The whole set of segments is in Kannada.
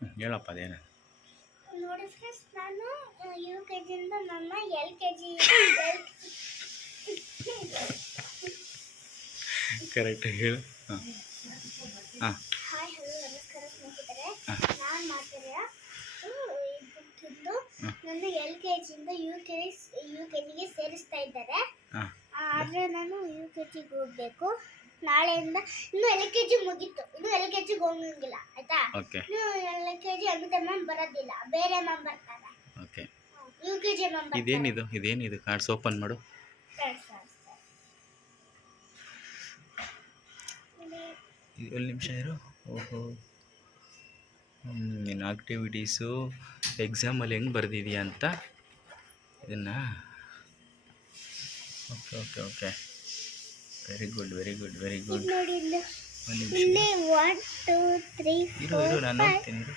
ಹೇಳಪ್ಪ ಅದೇನು? ನೋಡಿ ಫ್ರೆಂಡ್ಸ್ ನಾನು ಯು ಕೆ ಜಿಯಿಂದ ನನ್ನ ಎಲ್ ಕೆ ಜಿ ಕರೆಕ್ಟಾಗಿ ಹೇಳು. ಹಾಂ. ಹಾಂ. ಹಾಯ್ ಹಲೋ ನಮಸ್ಕಾರ ಸ್ನೇಹಿತರೆ. ನಾನು ಬುಕ್ಕಿಂದು ಹಾ. ನನ್ನ ಎಲ್ ಕೆ ಜಿಯಿಂದ ಯು ಕೆ ಯು ಕೆ ಜಿಗೆ ಸೇರಿಸ್ತಾ ಇದ್ದಾರೆ. ಆದರೆ ನಾನು ಯು ಕೆ ಜಿಗೆ ಹೋಗಬೇಕು. ನಾಳೆಯಿಂದ ಇನ್ನು ಎಲ್ ಕೆ ಜಿ ಮುಗೀತು. ಇನ್ನು ಎಲ್ ಕೆ ಜಿಗೆ ಹೋಗಂಗಿಲ್ಲ. ಓಕೆ ಇನ್ನು L K G Amita ma'am ಬರೋದಿಲ್ಲ. ಬೇರೆ ಮ್ಯಾಮ್ ಬರ್ತಾರೆ. Okay U K G ma'am ಬರ್ತಾರೆ. ಇದೇನಿದು? ಇದೇನಿದು? ಕಾರ್ಡ್ಸ್ ಓಪನ್ ಮಾಡು. ಒಂದು ನಿಮಿಷ ಇರು. ಓಹೋ. ನಿನ್ನ ಆಕ್ಟಿವಿಟೀಸು ಎಕ್ಸಾಮಲ್ಲಿ ಹೆಂಗೆ ಬರೆದಿದೆಯಾ ಅಂತ? ಇದನ್ನು? Okay okay okay very good very good very good ಇಲ್ಲಿ ಒಂದು ನಿಮಿಷ. ಇಲ್ಲಿ ಒನ್ ಟೂ ತ್ರೀ ಇರು ಇರು ನಾನು ಇರು.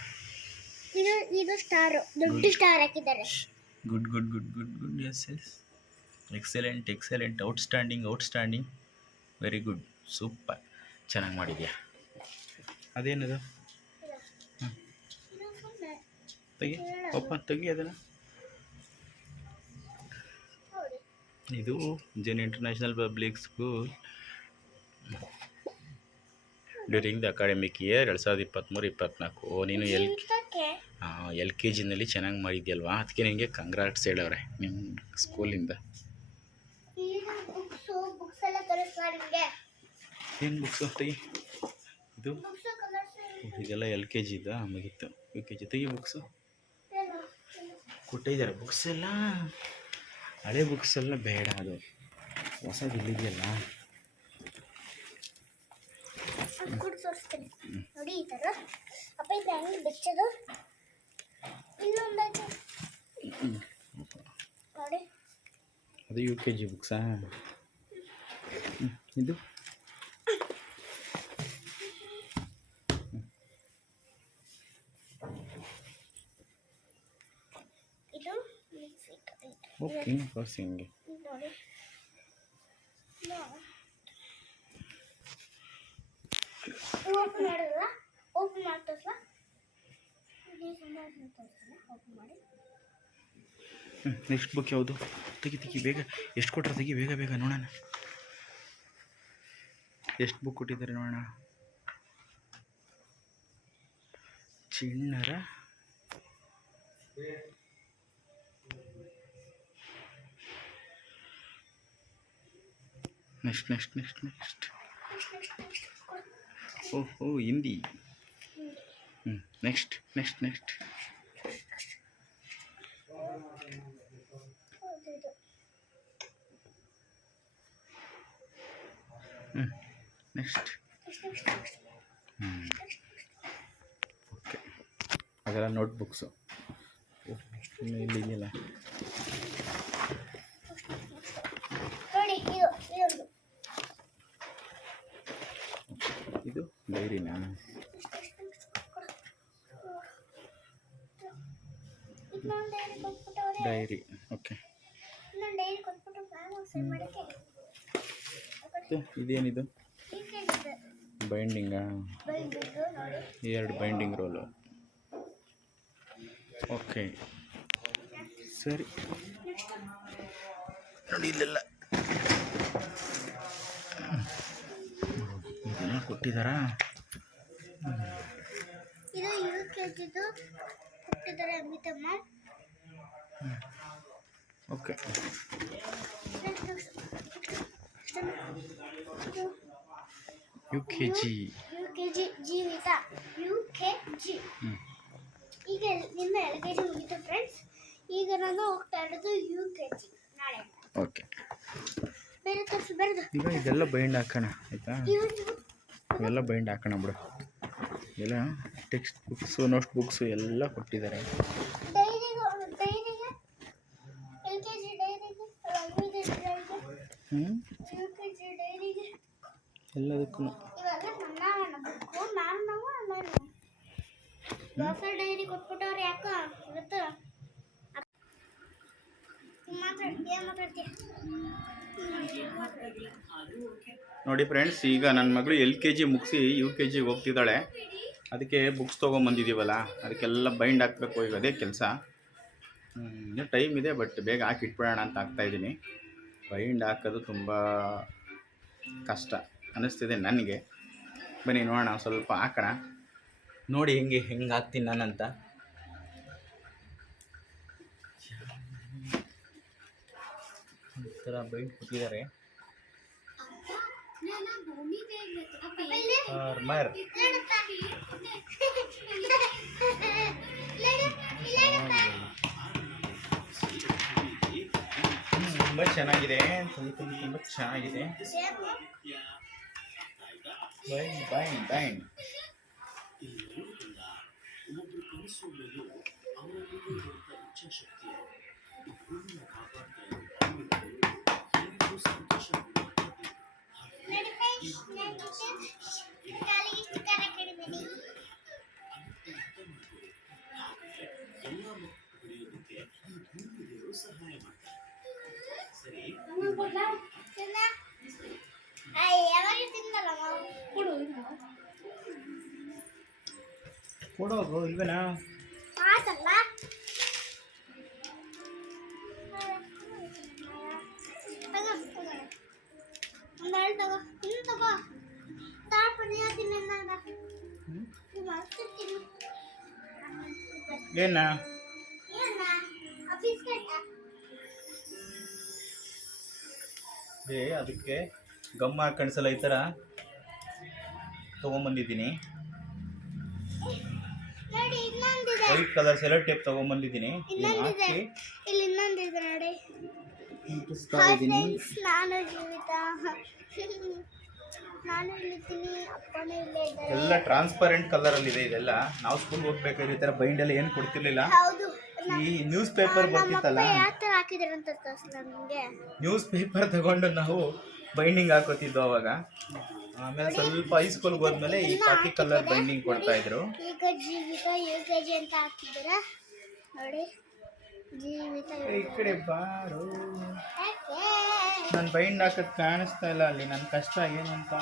ಇದು ಇದು ಸ್ಟಾರ್ ದೊಡ್ಡ ಸ್ಟಾರ್ ಹಾಕಿದ್ದಾರೆ. Good good good good good yes yes excellent excellent outstanding outstanding very good super ಚೆನ್ನಾಗಿ ಮಾಡಿದ್ಯಾ? ಅದೇನದು? ತೆಗಿ. ಓಪನ್ ತೆಗಿ ಅದನ್ನು. ಇದು Zen international public school during the academic year ಎರಡು ಸಾವಿರದ ಇಪ್ಪತ್ತ್ಮೂರು ಇಪ್ಪತ್ತ್ನಾಲ್ಕು ಓ ನೀನು ಎಲ್ ಎಲ್ ಕೆ ಜಿನಲ್ಲಿ ಚೆನ್ನಾಗಿ ಮಾಡಿದ್ಯಲ್ವಾ? ಅದಕ್ಕೆ ನಿನಗೆ ಕಂಗ್ರಾಟ್ಸ್ ಹೇಳವ್ರೆ ನಿಮ್ಮ ಸ್ಕೂಲಿಂದ. ಏನು ಬುಕ್ಸು ತೆಗಿ ಇದು? ಇದೆಲ್ಲ ಎಲ್ ಕೆ ಜಿ ಇದ್ದ ಮುಗೀತು. ಯು ಕೆ ಜಿ ತೆಗಿ ಬುಕ್ಸು ಕೊಟ್ಟಿದ್ದಾರೆ. ಬುಕ್ಸ್ ಎಲ್ಲ ಹಳೆ ಬುಕ್ಸ್ ಎಲ್ಲ ಬೇಡ ಅದು. ಹೊಸದು ಇಲ್ಲಿದೆಯಲ್ಲ ಕೂಡ ತೋರಿಸ್ತೀನಿ. ನೋಡಿ ಈ ಥರ. ಅಪ್ಪ ಈ ಹೆಂಗೆ ಬೆಚ್ಚದು. ಇಲ್ಲೊಂದೈತೆ ನೋಡಿ. ಅದು ಯು ಕೆ ಜಿ ಬುಕ್ಸಾ? ಇದು? ಇದು? ಓಕೆ ಹಿಂಗೆ. ನೋಡಿ. ಓಪನ್ ಮಾಡಿಲ್ಲ ಓಪನ್ ಮಾಡ್ತಲ್ಲ ಓಪನ್ ಮಾಡಿ. ನೆಕ್ಸ್ಟ್ ಬುಕ್ ಯಾವುದು? ತೆಗಿ ತೆಗಿ ಬೇಗ. ಎಷ್ಟು ಕೊಟ್ಟರೆ ತೆಗಿ ಬೇಗ ಬೇಗ ನೋಡೋಣ. ಎಷ್ಟು ಬುಕ್ ಕೊಟ್ಟಿದ್ದಾರೆ ನೋಡೋಣ. ಚಿಣ್ಣರ. Next next next next oh Hindi. ಹ್ಞೂ ನೆಕ್ಸ್ಟ್ ನೆಕ್ಸ್ಟ್ ನೆಕ್ಸ್ಟ್ ಹ್ಞೂ ನೆಕ್ಸ್ಟ್ ಹ್ಞೂ ಓಕೆ ಅದೆಲ್ಲ ನೋಟ್ಬುಕ್ಸು ಇಲ್ಲಿದೆಯಲ್ಲ ನೋಡಿ ಇದು ಇದೊಂದು ಇದು ಡೈರಿನಾ ಇನ್ನೊಂದು ಡೈರಿ ಕೊಟ್ಬಿಟ್ಟವ್ರೆ ಡೈರಿ ಓಕೆ. ಇದೇನಿದು? ಬೈಂಡಿಂಗಾ ಎರಡು ಬೈಂಡಿಂಗ್ ರೋಲು ಓಕೆ. ಸರಿ. ನೋಡಿ ಇಲ್ಲೆಲ್ಲ. ಇದೆಲ್ಲ ಕೊಟ್ಟಿದ್ದಾರಾ? ಇದು ಯು ಕೆ ಜಿದು ಕೊಟ್ಟಿದ್ದಾರೆ ಅಮಿತಮ್ಮ. Okay U K G U K G Jeevitha U K G ಈಗ ನಿಮ್ಮ ಎಲ್ ಕೆ ಜಿ ಮುಗಿತು ಫ್ರೆಂಡ್ಸ್ ಈಗ ನಾನು ಹೋಗ್ತಾ ಇರೋದು ಯು ಕೆ ಜಿ ನಾಳೆ. ಓಕೆ ಬೇರೆ ತೋರಿಸಿ ಬರೋದು. ಈಗ ಇದೆಲ್ಲ ಬೈಂಡ್ ಹಾಕೋಣ ಆಯಿತಾ? ಇವೆಲ್ಲ ಬೈಂಡ್ ಹಾಕೋಣ ಬಿಡು. ಎಲ್ಲ ಟೆಕ್ಸ್ಟ್ ಬುಕ್ಸು ನೋಟ್ ಬುಕ್ಸು ಎಲ್ಲ ಕೊಟ್ಟಿದ್ದಾರೆ ಡೈರಿಗೆ ಡೈರಿಗೆ ಎಲ್ ಕೆ ಜಿ ಡೈರಿಗೆ ಯು ಕೆ ಜಿ ಡೈರಿಗೆ ಹ್ಞೂ ಯು ಕೆ ಜಿ ಡೈರಿಗೆ ಎಲ್ಲದಕ್ಕೂ. ಡೈರಿ ಕೊಟ್ಬಿಟ್ಟವ್ರು ಯಾಕ ಇವತ್ತು ನೋಡಿ ಫ್ರೆಂಡ್ಸ್ ಈಗ ನನ್ನ ಮಗಳು ಎಲ್ ಕೆ ಜಿ ಮುಗಿಸಿ ಯು ಕೆ ಜಿಗೆ ಹೋಗ್ತಿದ್ದಾಳೆ. ಅದಕ್ಕೆ ಬುಕ್ಸ್ ತೊಗೊಂಬಂದಿದ್ದೀವಲ್ಲ ಅದಕ್ಕೆಲ್ಲ ಬೈಂಡ್ ಹಾಕಬೇಕು ಈಗ ಅದೇ ಕೆಲಸ. ಇನ್ನೂ ಟೈಮ್ ಇದೆ ಬಟ್ ಬೇಗ ಹಾಕಿಟ್ಬಿಡೋಣ ಅಂತ ಆಗ್ತಾಯಿದ್ದೀನಿ ಬೈಂಡ್ ಹಾಕೋದು ತುಂಬ ಕಷ್ಟ ಅನ್ನಿಸ್ತಿದೆ ನನಗೆ. ಬನ್ನಿ ನೋಡೋಣ ಸ್ವಲ್ಪ ಹಾಕೋಣ. ನೋಡಿ ಹೆಂಗೆ ಹೆಂಗೆ ಹಾಕ್ತೀನಿ ನಾನಂತ. ಒಂಥರ ಬೈಂಡ್ ಕೊಟ್ಟಿದ್ದಾರೆ ಫಾರ್ಮರ್ ತುಂಬ ಚೆನ್ನಾಗಿದೆ. ತುಂಬ ತುಂಬ ತುಂಬ ಚೆನ್ನಾಗಿದೆ. ಬೈಂಡ್ ಬೈಂಡ್ ಬೈಂಡ್ ಯಾವಾಗ ಮಸ್ತ್ ತಿನ್ನು ಏನ? ಏ ಅದಕ್ಕೆ ಗಮ್ಮ ಕಣಿಸಲ್ಲ ಈ ಥರ ತೊಗೊಂಬಂದಿದ್ದೀನಿ. ವೈಟ್ ಕಲರ್ ಸೆಲೋ ಟೇಪ್ ತಗೊಂಬಂದಿದ್ದೀನಿ. ಇಲ್ಲಿ ಇನ್ನೊಂದಿದೆ. ನೋಡಿ. ನಾನು ಜೀವಿತ. ನಾನು ಇಲ್ಲಿದ್ದೀನಿ ಅಪ್ಪನೂ ಇಲ್ಲೇ ಇದ್ದಾರೆ. ಎಲ್ಲ ಟ್ರಾನ್ಸ್ಪರೆಂಟ್ ಕಲರಲ್ಲಿದೆ ಇದೆಲ್ಲ. ನಾವು ಸ್ಕೂಲ್ ಹೋಗ್ಬೇಕಾದ್ರೆ ಈ ತರ ಬೈಂಡ್ ಎಲ್ಲ ಏನು ಕೊಡ್ತಿರ್ಲಿಲ್ಲ. ಹೌದು. ಈ ನ್ಯೂಸ್ ಪೇಪರ್ ಬರ್ತಿತ್ತಲ್ಲ ಅಪ್ಪ ಯಾವ ಥರ ಹಾಕಿದ್ದಾರೆ ಅಂತ ತೋರಿಸಲ ನಿಮಗೆ. ನ್ಯೂಸ್ ಪೇಪರ್ ತಗೊಂಡು ನಾವು ಬೈಂಡಿಂಗ್ ಹಾಕೋತಿದ್ವು ಅವಾಗ. ಆಮೇಲೆ ಸ್ವಲ್ಪ ಹೈಸ್ಕೂಲ್ಗೆ ಹೋದ್ಮೇಲೆ ಈ ಕಾಫಿ ಕಲರ್ ಬೈಂಡಿಂಗ್ ಕೊಡ್ತಾ ಇದ್ರು. ಈಗ ಜೀವಿತ ಯು ಕೆ ಜಿ ಅಂತ ಹಾಕಿದ್ದೀರಾ? ನೋಡಿ ಜೀವಿತ ಈ ಕಡೆ ಬಾರು. ಯಾಕೆ? ನಾನು ಬೈಂಡ್ ಹಾಕದ್ ಕಾಣಿಸ್ತಾ ಇಲ್ಲ ಅಲ್ಲಿ ನನ್ನ ಕಷ್ಟ ಏನು ಅಂತ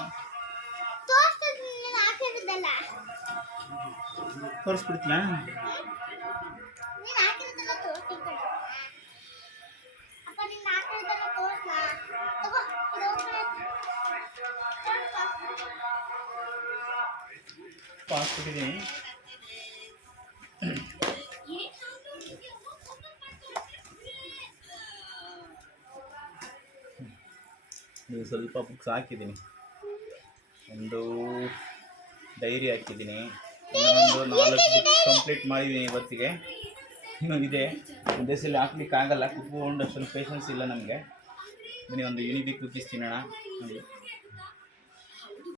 ತೋರ್ಸ್ತೀನಿ ಹಾಕ್ಬಿಟ್ಟಿದ್ದೀನಿ ನೀವು ಸ್ವಲ್ಪ ಬುಕ್ಸ್ ಹಾಕಿದ್ದೀನಿ. ಒಂದು ಡೈರಿ ಹಾಕಿದ್ದೀನಿ. ಇನ್ನೊಂದು ನಾಲ್ಕು ಬುಕ್ಸ್ ಕಂಪ್ಲೀಟ್ ಮಾಡಿದ್ದೀನಿ ಇವತ್ತಿಗೆ. ಇನ್ನೂ ಇದೆ. ಒಂದೇ ಸಲ ಹಾಕ್ಲಿಕ್ಕೆ ಆಗಲ್ಲ ಕುತ್ಕೊಂಡು ಅಷ್ಟೊಂದು ಪೇಷನ್ಸ್ ಇಲ್ಲ ನಮಗೆ. ಬನ್ನಿ, ಒಂದು ಯುನಿಬಿ ಕುಕ್ಕೀಸ್ ತಿನ್ನೋಣ. ನೋಡಿ